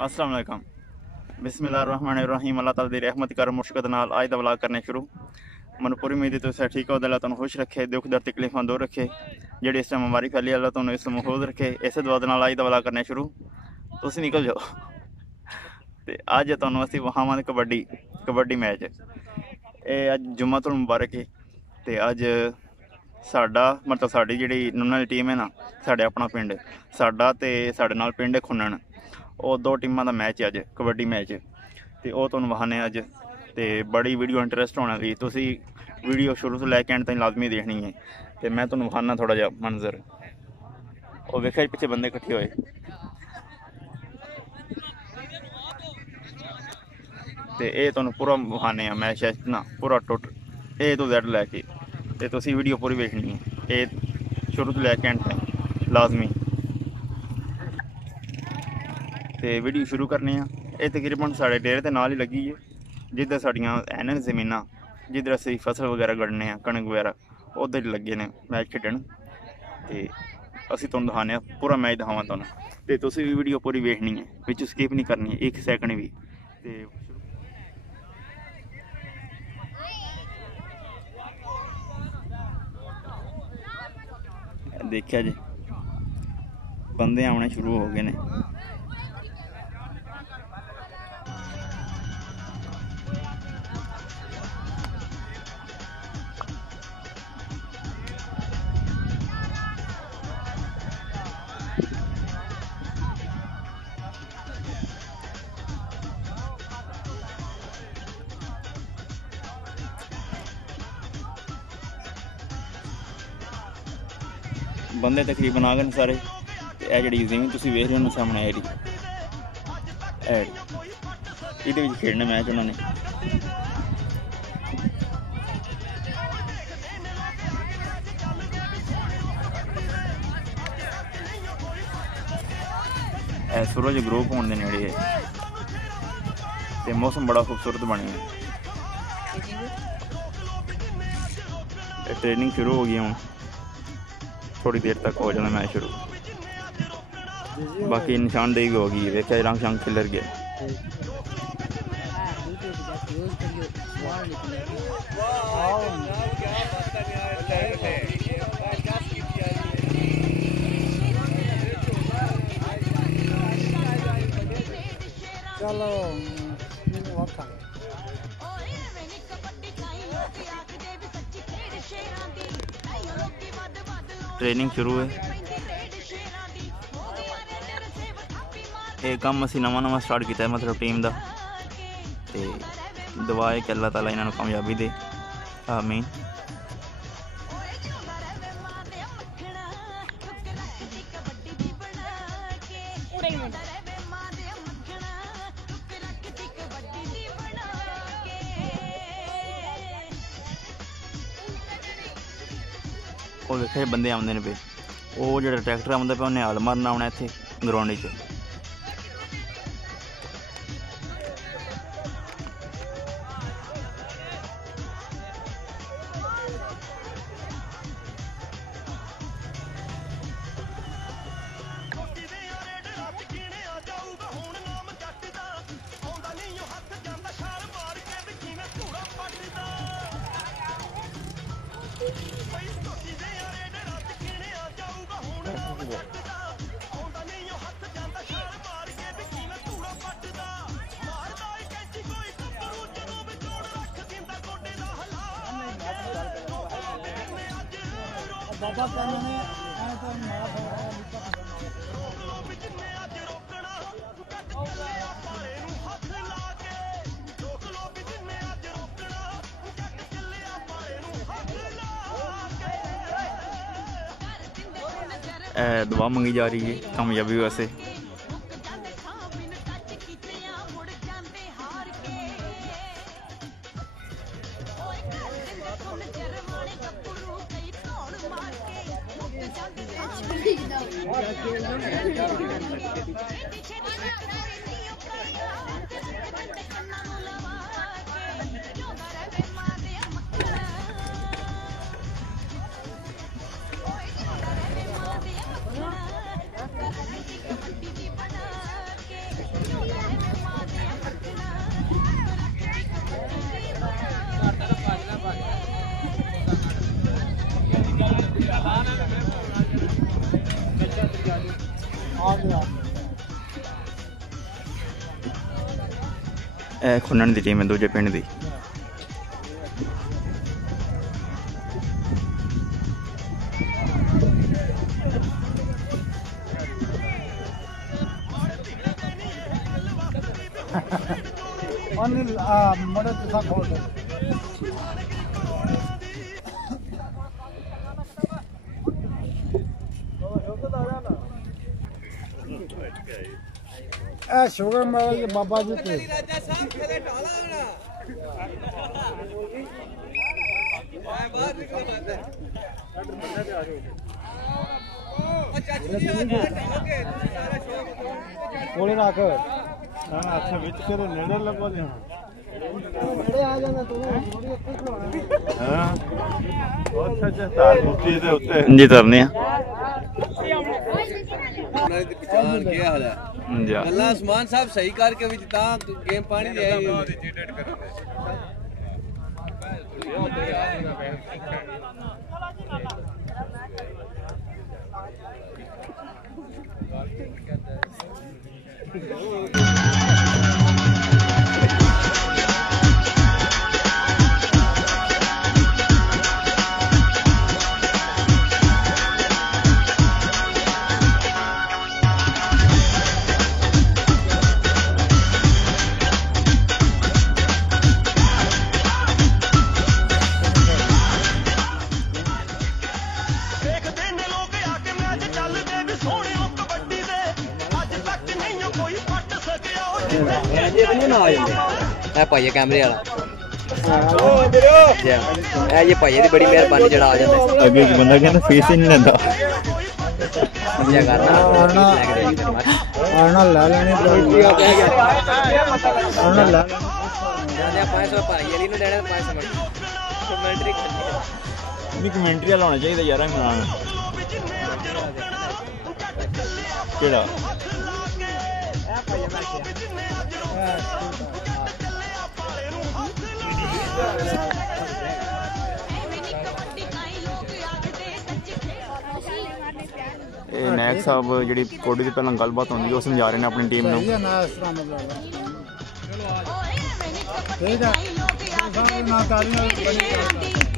अस्सलाम वालेकुम। बिस्मिल्लाहिर्रहमानिर्रहीम। अल्लाह ताला दी रहमत कर मुशकत नाल आज दा व्लॉग करने शुरू। मन पूरी उम्मीद है तुसें ठीक हो, अल्लाह तुहानू खुश रखे, दुख दर्द तकलीफां दूर रखे, जेह्ड़ी इस टाइम बमारी फैली अल्लाह तुहानू इस महफूज रखे। इस दुआ नाल आज दा व्लॉग करने शुरू। तुसीं निकल जाओ। ते अज्ज तुहानू असीं वखावांगे कबड्डी मैच। एह् अज्ज जुम्मतुल मुबारक है ते अज्ज साडा मतलब साडी जेह्ड़ी नुना दी टीम है ना, साढ़े अपना पिंड साडा ते साढ़े नाल पिंड है खुन्नन, ओह् दो टीमां दा मैच है अज्ज कबड्डी मैच। ते ओह् तुहानू वखाने अज्ज ते बड़ी वीडियो इंटरस्ट होने दी, तुसी वीडियो शुरू तो लैके एंड ताईं लाजमी देखनी है। ते मैं तुहानू वखाना थोड़ा जिहा मंजर, ओह् वेखेआ पिच्छे बंदे कट्ठे होए। ते एह् तुहानू पूरा वखाने आ मैच ना पूरा टोट ए टू ज़ेड लैके, ते तुसी वीडियो पूरी देखनी है, एह् शुरू तो लैके एंड ताईं लाजमी। ते वीडियो शुरू करने आं। एह् तकरीबन साढ़े डेरे दे नाल ही लगी है, जिद्धर साढ़ियां हैन जमीनां, जिद्धर असीं फसल वगैरह गढ़ने आं, कनक वगैरह उद्धर लगे ने मैच खेढन। ते असीं तुहानू दिखाने आं, पूरा मैच दिखावां तुहानू, ते तुसीं भी वीडियो पूरी देखनी है, बिच स्किप नहीं करनी है एक सैकंड भी। ते देखिया जी बंदे आने शुरू हो गए ने। बंदे तकरीबन आ गए ने सारे। ਇਹ ਜਿਹੜੀ ਜ਼ਮੀਨ ਤੁਸੀਂ ਵੇਖ ਰਹੇ ਹੋ ਸਾਹਮਣੇ ਇਹਦੀ ਇਹਦੇ ਵਿੱਚ ਖੇਡਣਾ ਮੈਚ ਉਹਨਾਂ ਨੇ। ਇਹ सूरज ग्रुप होने के नेड़े है ते मौसम बड़ा खूबसूरत बने है। ट्रेनिंग शुरू हो गई हूँ, थोड़ी देर तक हो जाना मैच शुरू। बाकी निशानदेही भी होगी, देखा रंग शंग खिलर गया। चलो ट्रेनिंग शुरू है। ये काम असी नवा स्टार्ट किया है, मतलब टीम का। तो दुआ है कि अल्लाह ताला इन्होंने कामयाबी दे, आमीन। वो देखा बंदे आते हैं पे, वो जो ट्रैक्टर आंदा पे उन्हें हल मारना आना इतने ग्राउंड च। बाबा कहने दुआ मंगी जा रही है कामयाबी वैसे। ਇਹ ਖੁੰਨਣ ਦੀ ਟੀਮ ਹੈ ਦੂਜੇ ਪਿੰਡ ਦੀ। अनिल मदद था खोल दे ए शुगर मेरे बाबा जी के कोले रख ना अच्छा विच के नेड़े लगवा दे नेड़े आ जाना तू थोड़ी ਉੱਤੇ ਖਲੋਣਾ हां बहुत अच्छा तार मुट्ठी ਦੇ ਉੱਤੇ जी तरने पहचान क्या हाल है जी अल्लाह उस्मान साहब सही करके विच ता गेम पानी दे ए भाई कैमरे वाला ए ये भाई दी बड़ी मेहरबानी जड़ा आ जांदा अगे बंदा कहंदा फीस ही नहीं लेंदा समझा करना आना ला लेनी आना ला जाने 500 भाई वाली नु देने 500 मिनट कमेंट्री करनी नहीं कमेंट्री वाला होना चाहिए यार इमरान केड़ा नायक साहब जी कोडी की पहला गलबात होंगी वो समझा रहे हैं अपनी टीम ठीक है ना इस तरह मतलब ठीक है ना तालियां बनी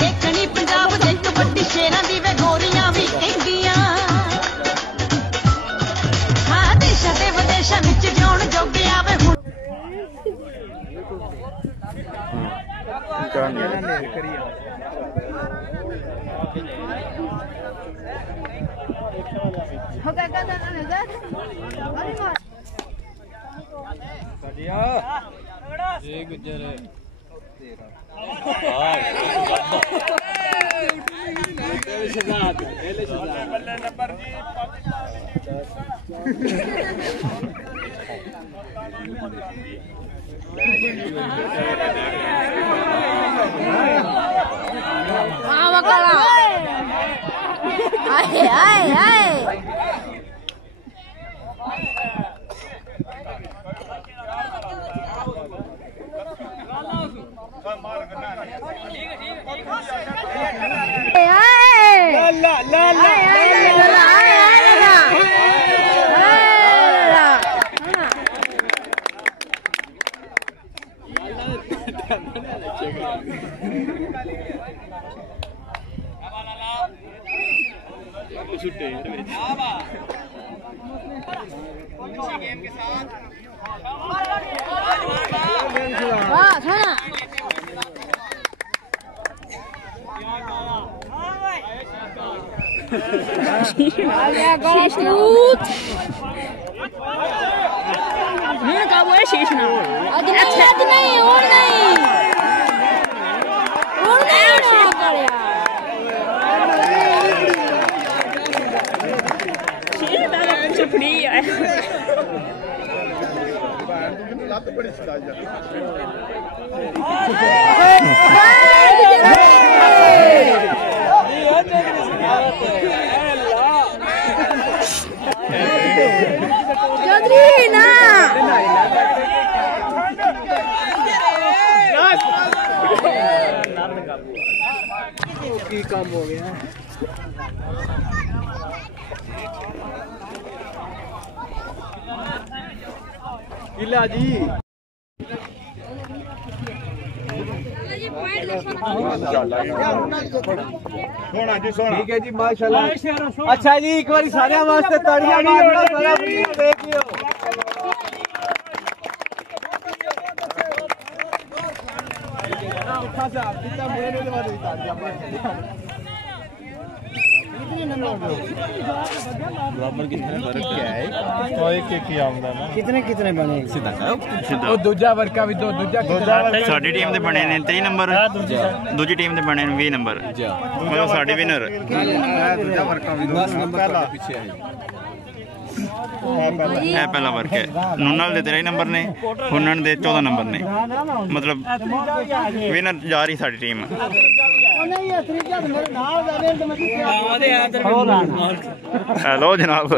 ਦੇਖਣੀ ਪੰਜਾਬ ਦੇ ਕਬੱਡੀ ਸ਼ੇਰਾਂ ਦੀ ਵੇ ਗੋਰੀਆਂ ਵੀ ਕਹਿੰਦੀਆਂ ਹਾਂ ਦੇਸ਼ਾਂ ਤੇ ਵਿਦੇਸ਼ਾਂ ਵਿੱਚ ਜਿਉਣ ਜੋਗੇ ਆਵੇ ਹੁਣ ठीक है जी माशाल्लाह। अच्छा जी एक बार सारे वास्ते ताड़ियां मारना सारा देख लियो। कितने बने सीधा दूजा वर्ग का भी दो दूजा साडी टीम दे बने ने 23 नंबर दूजी टीम दे बने ने 20 नंबर मतलब साडी विनर दूजा वर्ग का भी 10 नंबर पीछे है पहला वर्ग है नूनल दे 13 नंबर ने हुनन दे 14 नंबर ने मतलब विनर जा रही साडी टीम हेलो जनाब